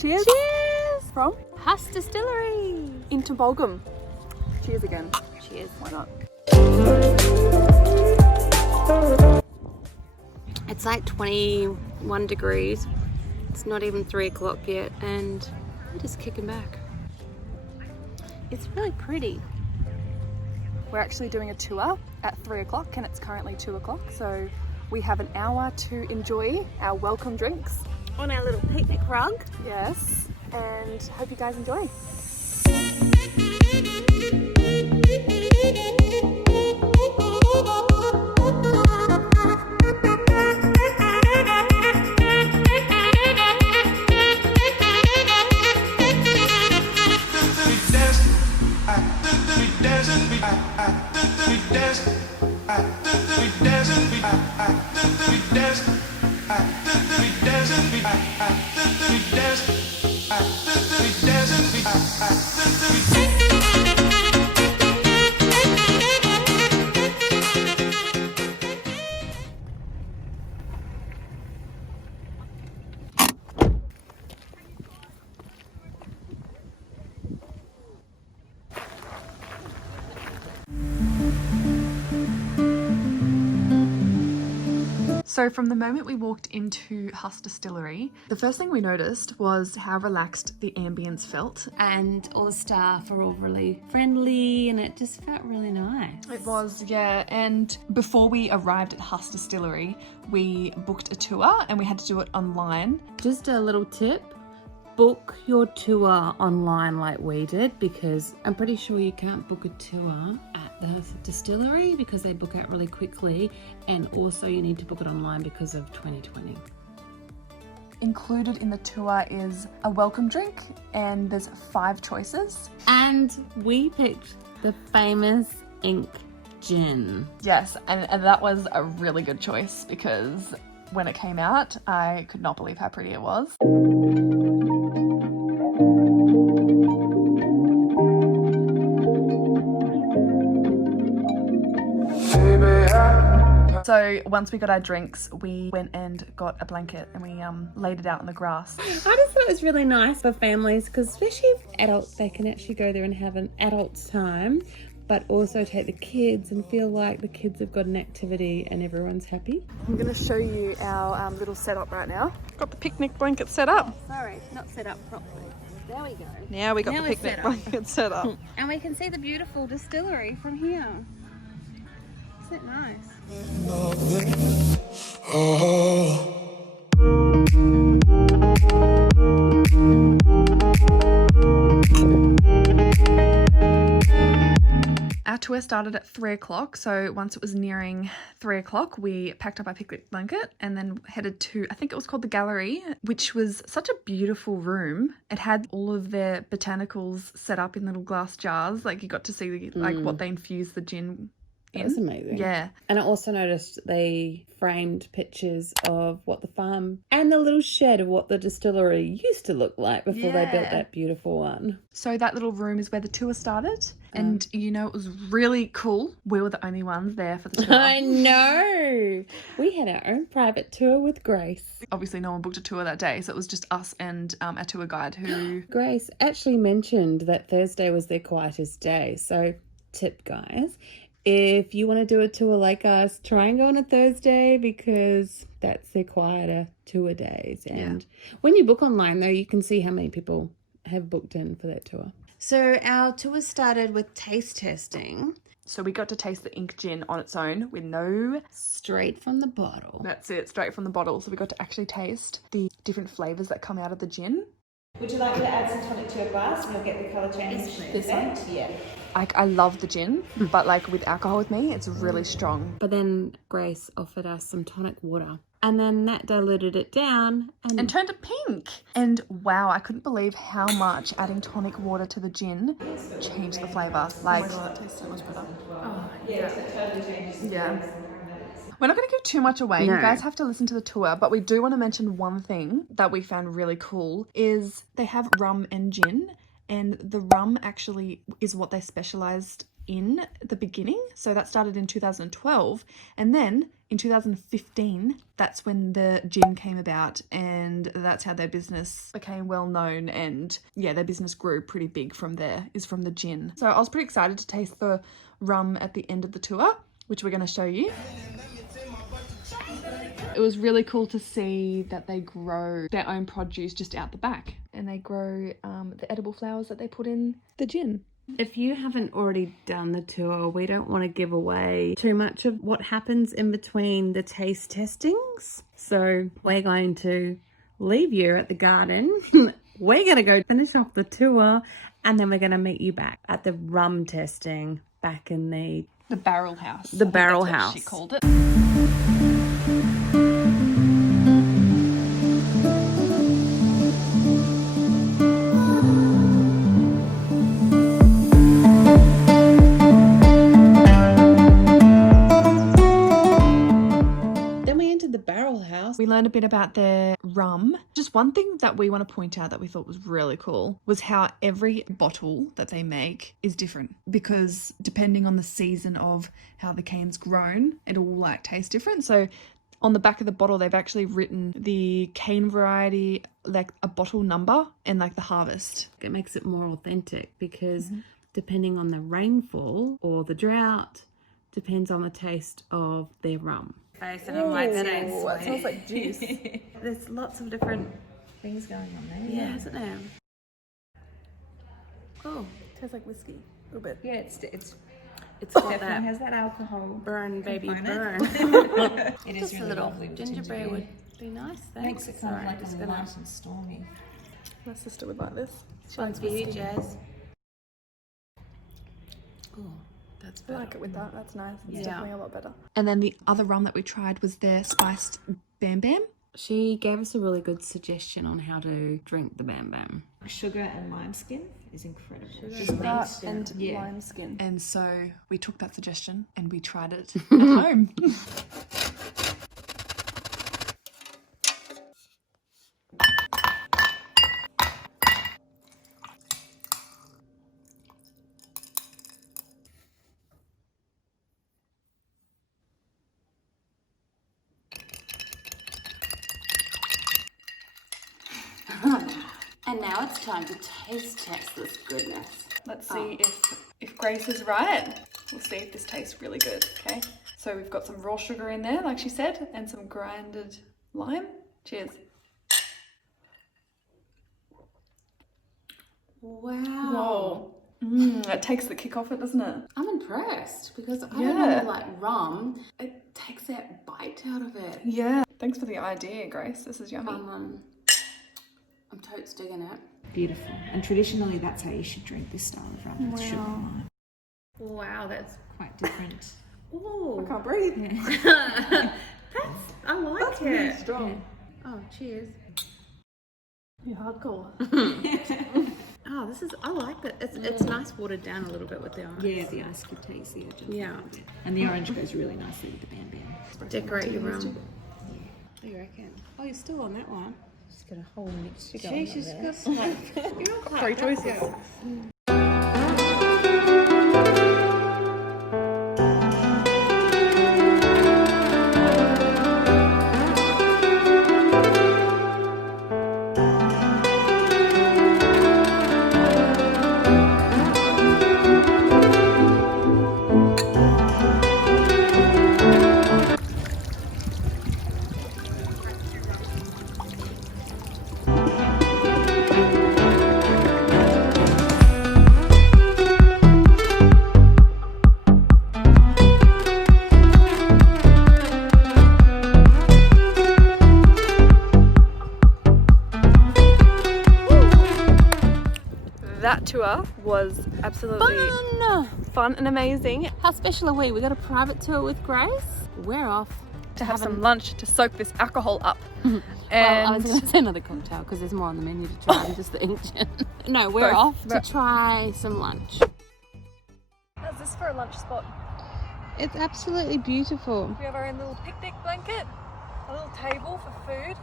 Cheers. Cheers! From Husk Distillery. in Tumbulgum. Cheers again. Cheers. Why not? It's like 21 degrees. It's not even 3 o'clock yet and we're just kicking back. It's really pretty. We're actually doing a tour at 3 o'clock and it's currently 2 o'clock. So we have an hour to enjoy our welcome drinks. On our little picnic rug. Yes. And hope you guys enjoy. So from the moment we walked into Husk Distillery, the first thing we noticed was how relaxed the ambience felt. And all the staff are all really friendly and it just felt really nice. It was, yeah. And before we arrived at Husk Distillery, we booked a tour and we had to do it online. Just a little tip. Book your tour online like we did, because I'm pretty sure you can't book a tour at the distillery because they book out really quickly, and also you need to book it online because of 2020. Included in the tour is a welcome drink and there's 5 choices. And we picked the famous inkgin. Yes, and that was a really good choice because when it came out, I could not believe how pretty it was. So once we got our drinks, we went and got a blanket and we laid it out on the grass. I just thought it was really nice for families, because especially if adults, they can actually go there and have an adult's time, but also take the kids and feel like the kids have got an activity and everyone's happy. I'm going to show you our little setup right now. Got the picnic blanket set up. Sorry, not set up properly. There we go. Now we got Now the we're picnic set up. blanket set up. And we can see the beautiful distillery from here. Isn't it nice? Our tour started at 3 o'clock, so once it was nearing 3 o'clock, we packed up our picnic blanket and then headed to, I think it was called the gallery, which was such a beautiful room. It had all of their botanicals set up in little glass jars, like you got to see like what they infused the gin in. That was amazing. Yeah. And I also noticed they framed pictures of what the farm and the little shed of what the distillery used to look like before they built that beautiful one. So that little room is where the tour started. And you know, it was really cool. We were the only ones there for the tour. I know. We had our own private tour with Grace. Obviously no one booked a tour that day, so it was just us and our tour guide who... Grace actually mentioned that Thursday was their quietest day. So tip, guys, if you want to do a tour like us, try and go on a Thursday because that's their quieter tour days. And when you book online, though, you can see how many people have booked in for that tour. So our tour started with taste testing. So we got to taste the ink gin on its own with no... Straight from the bottle. That's it, straight from the bottle. So we got to actually taste the different flavours that come out of the gin. Would you like me to add some tonic to your glass and you'll get the colour change? This one? Yeah. I love the gin, but like with alcohol with me, it's really strong. But then Grace offered us some tonic water. And then that diluted it down. And turned it pink. And wow, I couldn't believe how much adding tonic water to the gin changed the flavour. Like, oh my God, that tastes so much better. Oh, yeah. It totally changes. Yeah. We're not going to give too much away. No. You guys have to listen to the tour, but we do want to mention one thing that we found really cool is they have rum and gin, and the rum actually is what they specialised in the beginning. So that started in 2012, and then in 2015, that's when the gin came about, and that's how their business became well known, and yeah, their business grew pretty big from there, is from the gin. So I was pretty excited to taste the rum at the end of the tour, which we're going to show you. It was really cool to see that they grow their own produce just out the back, and they grow the edible flowers that they put in the gin. If you haven't already done the tour, we don't want to give away too much of what happens in between the taste testings. So we're going to leave you at the garden. We're going to go finish off the tour, and then we're going to meet you back at the rum testing back in the barrel house. The barrel house. She called it. We learned a bit about their rum. Just one thing that we want to point out that we thought was really cool was how every bottle that they make is different, because depending on the season of how the cane's grown, it all like tastes different. So on the back of the bottle, they've actually written the cane variety, like a bottle number, and like the harvest. It makes it more authentic because depending on the rainfall or the drought, depends on the taste of their rum. Face and I'm like, that ain't Ooh, it smells like juice. There's lots of different things going on there. Yeah, isn't there? Oh, Tastes like whiskey a little bit. Yeah, it's got definitely that has that alcohol burn, baby, component. burn. It is Just really a little lovely with gingerbread would be nice. Makes it kind of like just a gonna light and stormy. My sister would like this. one for you, Jazz. Oh, that's I better. like it with that. That's nice. It's Yeah. definitely a lot better. And then the other rum that we tried was their spiced Bam Bam. She gave us a really good suggestion on how to drink the Bam Bam. Sugar and lime skin is incredible. Sugar mixed and yeah. lime skin. And so we took that suggestion and we tried it at home. And now it's time to taste test this goodness. Let's see if Grace is right. We'll see if this tastes really good, okay? So we've got some raw sugar in there, like she said, and some grinded lime. Cheers. Wow. Whoa. It takes the kick off it, doesn't it? I'm impressed because I don't Yeah. really like rum. It takes that bite out of it. Yeah. Thanks for the idea, Grace. This is yummy. I'm totes digging it. Beautiful. And traditionally, that's how you should drink this style of rum. With sugar and lime. Wow, that's Quite different. ooh. I can't breathe. I like That's really strong. Oh, cheers. You're hardcore. Oh, I like that. It's nice watered down a little bit with the orange. Yeah, the ice cube takes the edge off. Yeah. And the orange goes really nicely with the Bam Bam. Decorate your rum. What do you reckon? Oh, you're still on that one. She's got a whole mixture going She's on just there. got you're all Three choices. That tour was absolutely fun and amazing. How special are we? We got a private tour with Grace. We're off To have some lunch to soak this alcohol up. Well, I was And going to say another cocktail because there's more on the menu to try than just the inkgin. No, we're Both. off to Right. try some lunch. how's this for a lunch spot? It's absolutely beautiful. We have our own little picnic blanket, a little table for food.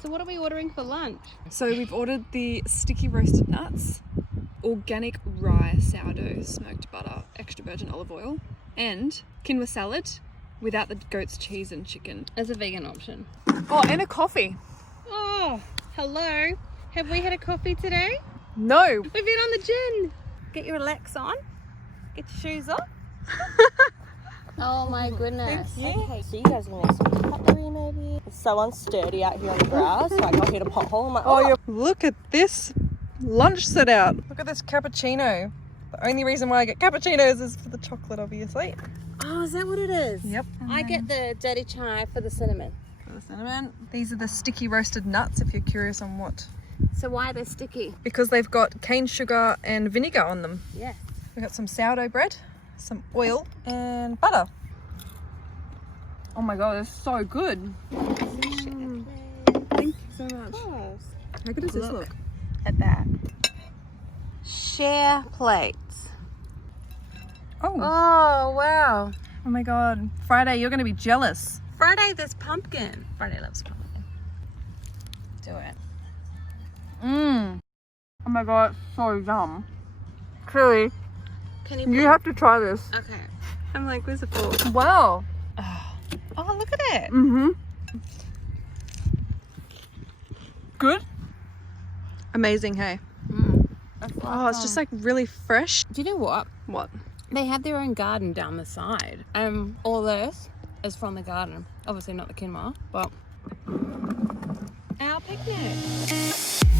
So what are we ordering for lunch? So we've ordered the sticky roasted nuts, organic rye sourdough, smoked butter, extra virgin olive oil, and quinoa salad without the goat's cheese and chicken. As a vegan option. Oh, and a coffee. Oh, hello. Have we had a coffee today? No. We've been on the gin. Get your relax on. Get your shoes off. Oh my goodness. Okay, so you guys want some pottery maybe? It's so unsturdy out here on the grass. Like I'll hit a pothole. I'm like, oh, Look at this lunch set out. Look at this cappuccino. The only reason why I get cappuccinos is for the chocolate, obviously. Oh, is that what it is? Yep. I get the dirty chai for the cinnamon. For the cinnamon. These are the sticky roasted nuts, if you're curious on what. So why are they sticky? Because they've got cane sugar and vinegar on them. Yeah. We've got some sourdough bread, some oil, and butter. Oh my god, it's so good. Thank you so much. How good does this look? At that. Share plates. Oh. Oh, wow. Oh my god. Friday, you're going to be jealous. Friday, there's pumpkin. Friday loves pumpkin. Do it. Mmm. Oh my god, it's so yum. Kerrie, Can you have to try this. Okay. I'm like, where's the fork? Wow. Oh, look at it. Mm-hmm. Good? Amazing, hey? Oh, it's just like really fresh. Do you know what? What? They have their own garden down the side. All this is from the garden. Obviously not the quinoa, but our picnic.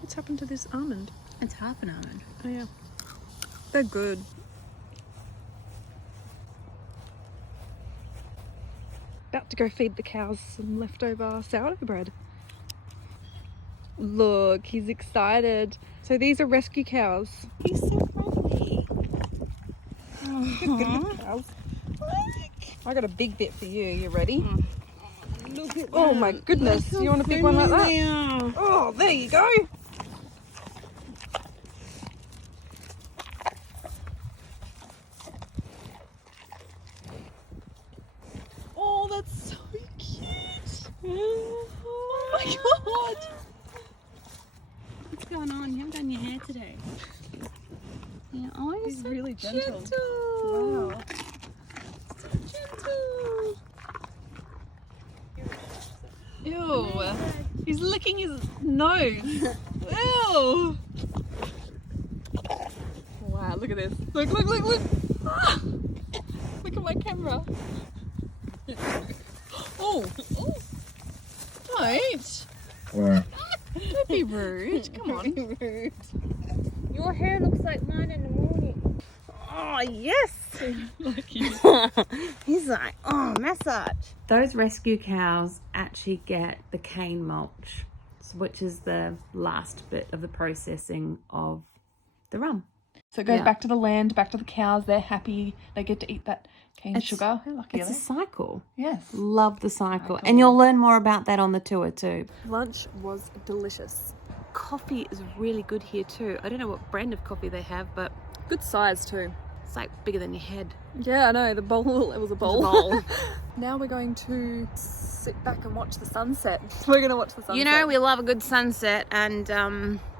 What's happened to this almond? It's half an almond. Oh yeah. They're good. About to go feed the cows some leftover sourdough bread. Look, he's excited. So these are rescue cows. He's so friendly. Cows. I got a big bit for you. You ready? Look at Oh my goodness. You want a big one like that? that? Oh, there you go. Oh, that's so cute. Oh my god. What's going on? You haven't done your hair today. Yeah, oh, you're He's so really gentle. gentle. Wow. So gentle. Ew. He's licking his nose. Ew. Wow, look at this. Look, look, look, look. Ah. Look at my camera. Oh. Oh. Don't. Don't be rude. Come on. Rude. Your hair looks like mine in the morning. Oh, yes. He's like, oh, massage. Those rescue cows actually get the cane mulch, which is the last bit of the processing of the rum. So it goes Yeah. back to the land, back to the cows. They're happy. They get to eat that cane It's- sugar. How lucky are It's a they? cycle. Yes. Love the cycle. And you'll learn more about that on the tour too. Lunch was delicious. Coffee is really good here too. I don't know what brand of coffee they have, but Good size too. it's like bigger than your head. Yeah, I know. The bowl, it was a bowl. bowl. Now we're going to sit back and watch the sunset. We're going to watch the sunset. You know, we love a good sunset, and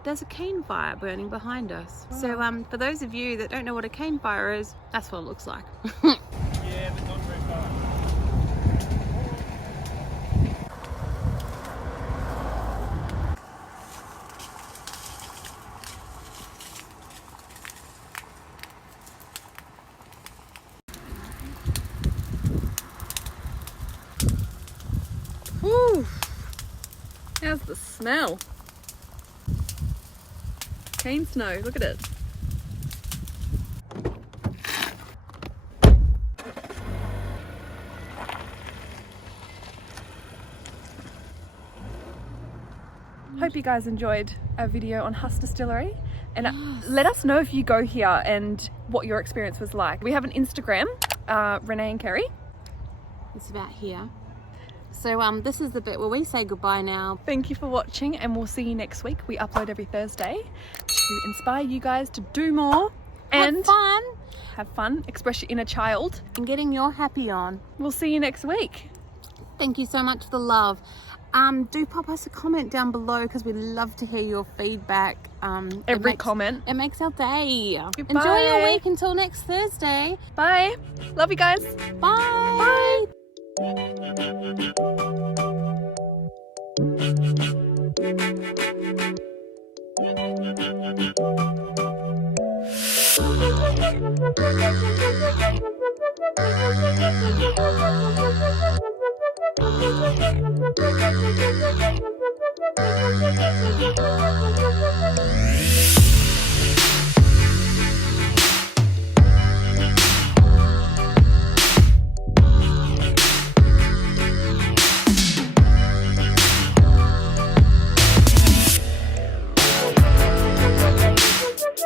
there's a cane fire burning behind us. Wow. So for those of you that don't know what a cane fire is, that's what it looks like. Yeah, but not very far. Whew. How's the smell? Cane snow, look at it. Hope you guys enjoyed our video on Husk Distillery, and let us know if you go here and what your experience was like. We have an Instagram, Renee and Kerrie. It's about here. So this is the bit where we say goodbye now. Thank you for watching, and we'll see you next week. We upload every Thursday to inspire you guys to do more and have fun, express your inner child, and getting your happy on. We'll see you next week. Thank you so much for the love. Do pop us a comment down below because we love to hear your feedback. Every comment. It makes our day. Goodbye. Enjoy your week until next Thursday. Bye. Love you guys. Bye. Bye.